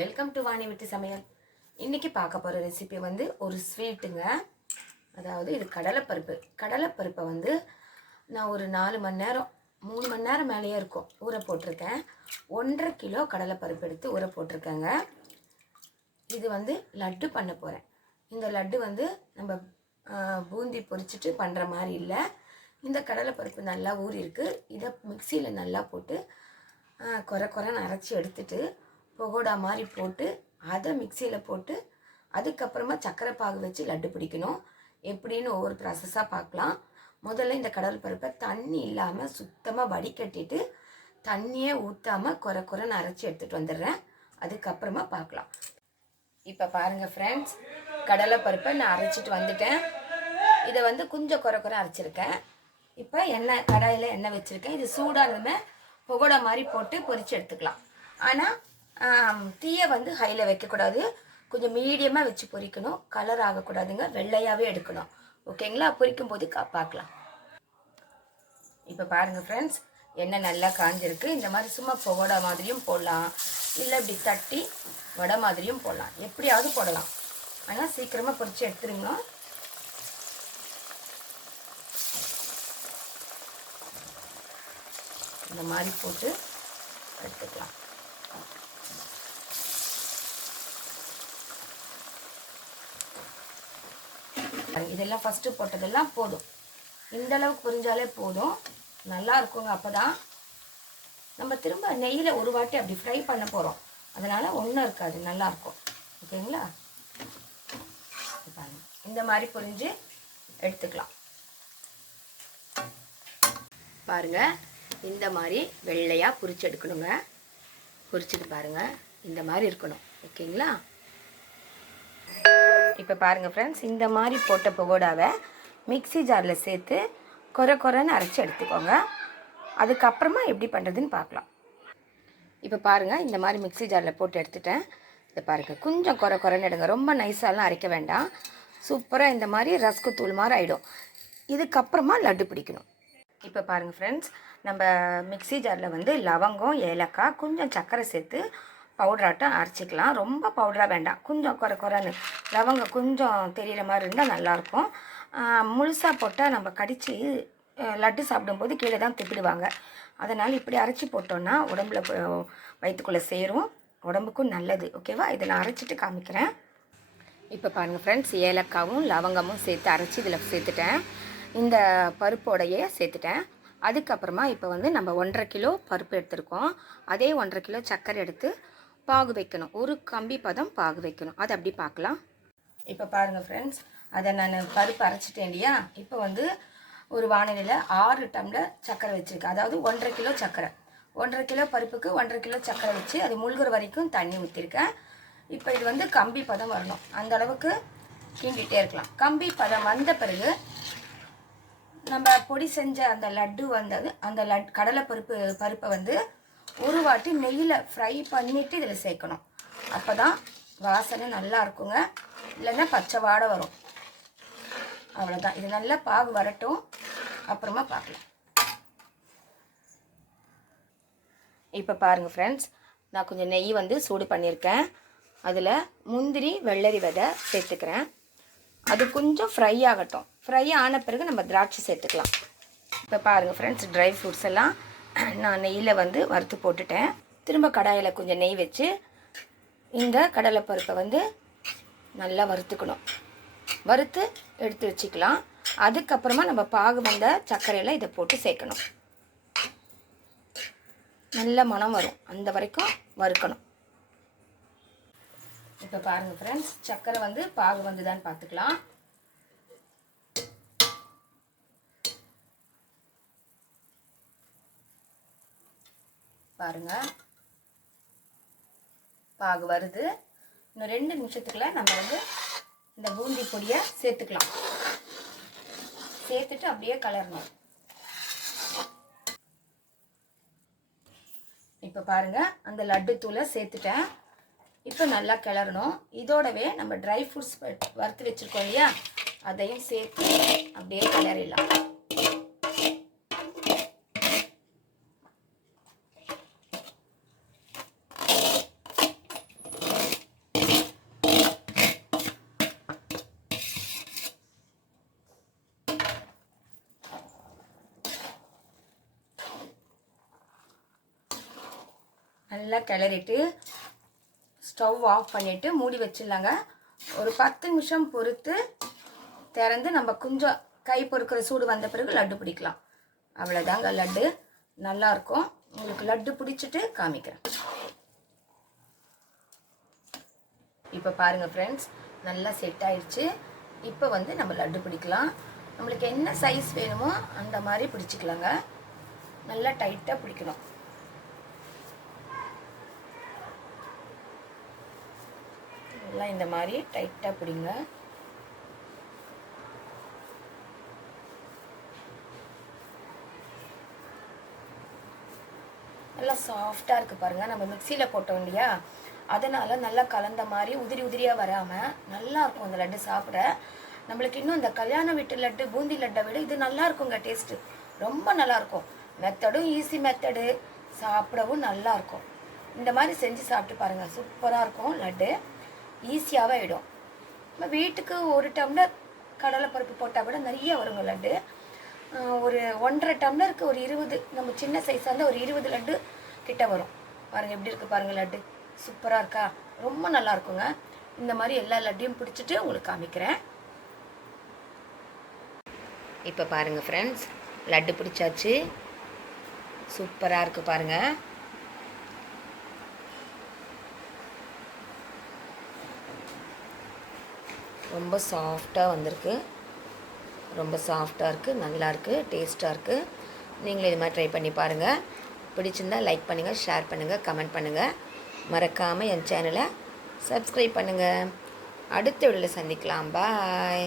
Welcome to Vani விட்டு சமையல். இன்றைக்கி பார்க்க போகிற ரெசிபி வந்து ஒரு ஸ்வீட்டுங்க. அதாவது இது கடலைப்பருப்பை வந்து நான் ஒரு 4 மணி நேரம் 3 மணி நேரம் மேலேயே இருக்கும் ஊற போட்டிருக்கேன். 1.5 கிலோ கடலைப்பருப்பு எடுத்து ஊற போட்டிருக்கேங்க. இது வந்து லட்டு பண்ண போகிறேன். இந்த லட்டு வந்து நம்ம பூந்தி பொரிச்சிட்டு பண்ணுற மாதிரி இல்லை. இந்த கடலைப்பருப்பு நல்லா ஊறி இருக்குது. இதை மிக்சியில் நல்லா போட்டு குறைன்னு அரைச்சி எடுத்துட்டு பகோடா மாதிரி போட்டு அதை மிக்சியில் போட்டு அதுக்கப்புறமா சர்க்கரை பாகு வச்சு லட்டு பிடிக்கணும். எப்படின்னு ஒவ்வொரு ப்ராசஸாக பார்க்கலாம். முதல்ல இந்த கடலைப்பருப்பை தண்ணி இல்லாமல் சுத்தமாக வடிகட்டிட்டு தண்ணியே ஊற்றாமல் குறைன்னு அரைச்சி எடுத்துகிட்டு வந்துடுறேன். அதுக்கப்புறமா பார்க்கலாம். இப்போ பாருங்கள் ஃப்ரெண்ட்ஸ், கடலைப்பருப்பை நான் அரைச்சிட்டு வந்துட்டேன். இதை வந்து கொஞ்சம் குறை அரைச்சிருக்கேன். இப்போ கடாயில் எண்ணெய் வச்சுருக்கேன். இது சூடானதுமே பகோடா மாதிரி போட்டு பொரித்து எடுத்துக்கலாம். ஆனால் தீயை வந்து ஹையில் வைக்கக்கூடாது, கொஞ்சம் மீடியமாக வச்சு பொரிக்கணும். கலர் ஆகக்கூடாதுங்க, வெள்ளையாகவே எடுக்கணும். ஓகேங்களா? பொரிக்கும் போது பார்க்கலாம். இப்போ பாருங்கள் ஃப்ரெண்ட்ஸ், எண்ணெய் நல்லா காஞ்சிருக்கு. இந்த மாதிரி சும்மா பகோடா மாதிரியும் போடலாம், இல்லை இப்படி தட்டி வடை மாதிரியும் போடலாம். எப்படியாவது போடலாம், ஆனால் சீக்கிரமாக பொரித்து எடுத்துருங்க. இந்த மாதிரி போட்டு எடுத்துக்கலாம். இதெல்லாம் ஃபஸ்ட்டு போட்டதெல்லாம் போதும். இந்த அளவுக்கு பொரிஞ்சாலே போதும், நல்லா இருக்குங்க. அப்போ தான் நம்ம திரும்ப நெய்யில் ஒரு வாட்டி அப்படி ஃப்ரை பண்ண போகிறோம். அதனால் ஒன்றும் இருக்காது, நல்லாயிருக்கும். ஓகேங்களா? இந்த மாதிரி பொரிஞ்சு எடுத்துக்கலாம். பாருங்கள், இந்த மாதிரி வெள்ளையாக பொரிச்சு எடுக்கணுங்க. பொரிச்சுட்டு பாருங்கள், இந்த மாதிரி இருக்கணும். ஓகேங்களா? இப்போ பாருங்கள் ஃப்ரெண்ட்ஸ், இந்த மாதிரி போட்ட பகோடாவை மிக்ஸி ஜாரில் சேர்த்து குறைன்னு அரைச்சி எடுத்துக்கோங்க. அதுக்கப்புறமா எப்படி பண்ணுறதுன்னு பார்க்கலாம். இப்போ பாருங்கள், இந்த மாதிரி மிக்ஸி ஜாரில் போட்டு எடுத்துட்டேன். இதை பாருங்கள், கொஞ்சம் குறைன்னு எடுங்க, ரொம்ப நைஸாலாம் அரைக்க வேண்டாம். சூப்பராக இந்த மாதிரி ரஸ்கு தூள் மாதிரி ஆகிடும். இதுக்கப்புறமா லட்டு பிடிக்கணும். இப்போ பாருங்கள் ஃப்ரெண்ட்ஸ், நம்ம மிக்ஸி ஜாரில் வந்து லவங்கம், ஏலக்காய், கொஞ்சம் சர்க்கரை சேர்த்து பவுடராட்டம் அரைச்சிக்கலாம். ரொம்ப பவுடராக வேண்டாம், கொஞ்சம் குறைன்னு. லவங்கம் கொஞ்சம் தெரிகிற மாதிரி இருந்தால் நல்லாயிருக்கும். முழுசாக போட்டால் நம்ம கடித்து லட்டு சாப்பிடும்போது கீழே தான் திப்பிடுவாங்க. அதனால் இப்படி அரைச்சி போட்டோன்னா உடம்புல வயிற்றுக்குள்ளே சேரும், உடம்புக்கும் நல்லது. ஓகேவா? இதை நான் அரைச்சிட்டு காமிக்கிறேன். இப்போ பாருங்கள் ஃப்ரெண்ட்ஸ், ஏலக்காவும் லவங்கமும் சேர்த்து அரைச்சி இதில் சேர்த்துட்டேன். இந்த பருப்போடையே சேர்த்துட்டேன். அதுக்கப்புறமா இப்போ வந்து நம்ம 1.5 கிலோ பருப்பு எடுத்துருக்கோம். அதே 1.5 கிலோ சர்க்கரை எடுத்து பாகு வைக்கணும். ஒரு கம்பி பதம் பாகு வைக்கணும். அது அப்படி பார்க்கலாம். இப்போ பாருங்கள் ஃப்ரெண்ட்ஸ், அதை நான் பருப்பு அரைச்சிட்டேன் இல்லையா? இப்போ வந்து ஒரு வானிலையில் 6 டம்ளர் சர்க்கரை வச்சுருக்கேன். அதாவது 1.5 கிலோ சர்க்கரை, 1.5 கிலோ பருப்புக்கு 1.5 கிலோ சர்க்கரை வச்சு அது முழுகிற வரைக்கும் தண்ணி ஊற்றிருக்கேன். இப்போ இது வந்து கம்பி பதம் வரணும், அந்த அளவுக்கு கிண்டிகிட்டே இருக்கலாம். கம்பி பதம் வந்த பிறகு நம்ம பொடி செஞ்ச அந்த லட்டு வந்தது, அந்த கடலைப்பருப்பை வந்து ஒரு வாட்டி நெய்யில் ஃப்ரை பண்ணிவிட்டு இதில் சேர்க்கணும். அப்போ தான் வாசனை நல்லா இருக்குங்க, இல்லைன்னா பச்சை வாடை வரும். அவ்வளோதான். இது நல்லா பாகு வரட்டும், அப்புறமா பார்க்கலாம். இப்போ பாருங்கள் ஃப்ரெண்ட்ஸ், நான் கொஞ்சம் நெய் வந்து சூடு பண்ணியிருக்கேன். அதில் முந்திரி, வெள்ளரி விதை சேர்த்துக்கிறேன். அது கொஞ்சம் ஃப்ரை ஆகட்டும். ஃப்ரை ஆன பிறகு நம்ம திராட்சை சேர்த்துக்கலாம். இப்போ பாருங்கள் ஃப்ரெண்ட்ஸ், ட்ரை ஃப்ரூட்ஸ் எல்லாம் நான் நெய்யில் வந்து வறுத்து போட்டுட்டேன். திரும்ப கடாயில் கொஞ்சம் நெய் வச்சு இந்த கடலைப்பருப்பை வந்து நல்லா வறுத்துக்கணும். வறுத்து எடுத்து வச்சுக்கலாம். அதுக்கப்புறமா நம்ம பாகு வந்த சர்க்கரையில் இதை போட்டு சேர்க்கணும். நல்ல மணம் வரும், அந்த வரைக்கும் வறுக்கணும். இப்போ பாருங்கள் ஃப்ரெண்ட்ஸ், சர்க்கரை வந்து பாகு வந்துதான்னு பார்த்துக்கலாம். பாருங்கள், பாகு வருது. இன்னும் 2 நிமிஷத்துக்குள்ள நம்ம வந்து இந்த பூந்தி பொடியை சேர்த்துக்கலாம். சேர்த்துட்டு அப்படியே கலரணும். இப்போ பாருங்கள், அந்த லட்டு தூளை சேர்த்துட்டேன். இப்போ நல்லா கிளறணும். இதோடவே நம்ம ட்ரை ஃப்ரூட்ஸ் வறுத்து வச்சுருக்கோம் இல்லையா, அதையும் சேர்த்து அப்படியே கிளறிடலாம். நல்லா கிளறிட்டு ஸ்டவ் ஆஃப் பண்ணிவிட்டு மூடி வச்சிடலாங்க. ஒரு 10 நிமிஷம் பொறுத்து திறந்து நம்ம கொஞ்சம் கை பொறுக்கிற சூடு வந்த பிறகு லட்டு பிடிக்கலாம். அவ்வளோதாங்க, லட்டு நல்லாயிருக்கும். உங்களுக்கு லட்டு பிடிச்சிட்டு காமிக்கிறேன். இப்போ பாருங்கள் ஃப்ரெண்ட்ஸ், நல்லா செட் ஆயிடுச்சு. இப்போ வந்து நம்ம லட்டு பிடிக்கலாம். நம்மளுக்கு என்ன சைஸ் வேணுமோ அந்த மாதிரி பிடிச்சிக்கலாங்க. நல்லா டைட்டாக பிடிக்கணும். நல்லா இந்த மாதிரி டைட்டாக பிடிங்க. நல்லா சாஃப்டாக இருக்குது பாருங்கள். நம்ம மிக்சியில் போட்டோம் இல்லையா, அதனால் நல்லா கலந்த மாதிரி உதிரி உதிரியாக வராமல் நல்லாயிருக்கும் அந்த லட்டு சாப்பிட. நம்மளுக்கு இன்னும் இந்த கல்யாண வீட்டு லட்டு பூந்தி லட்டை விட இது நல்லா இருக்குங்க. டேஸ்ட்டு ரொம்ப நல்லாயிருக்கும். மெத்தடும் ஈஸி மெத்தடு, சாப்பிடவும் நல்லாயிருக்கும். இந்த மாதிரி செஞ்சு சாப்பிட்டு பாருங்கள், சூப்பராக இருக்கும். லட்டு ஈஸியாகவே ஆகிடும். நம்ம வீட்டுக்கு 1 டம்ளர் கடலைப்பருப்பு போட்டால் கூட நிறைய வருங்க லட்டு. ஒரு 1.5 டம்ளருக்கு ஒரு 20, நம்ம சின்ன சைஸாக இருந்தால் ஒரு 20 லட்டு கிட்ட வரும். பாருங்கள் எப்படி இருக்குது பாருங்கள், லட்டு சூப்பராக இருக்கா? ரொம்ப நல்லா இருக்குங்க. இந்த மாதிரி எல்லா லட்டையும் பிடிச்சிட்டு உங்களுக்கு காமிக்கிறேன். இப்போ பாருங்கள் ஃப்ரெண்ட்ஸ், லட்டு பிடிச்சாச்சு. சூப்பராக இருக்குது பாருங்கள். ரொம்ப சாஃப்டாக வந்திருக்கு. ரொம்ப சாஃப்டாக இருக்குது, நல்லாயிருக்கு, டேஸ்ட்டாக இருக்குது. நீங்களும் இது மாதிரி ட்ரை பண்ணி பாருங்கள். பிடிச்சிருந்தால் லைக் பண்ணுங்கள், ஷேர் பண்ணுங்கள், கமெண்ட் பண்ணுங்கள். மறக்காமல் என் சேனலை சப்ஸ்கிரைப் பண்ணுங்கள். அடுத்த வீடியோவில் சந்திக்கலாம். பாய்.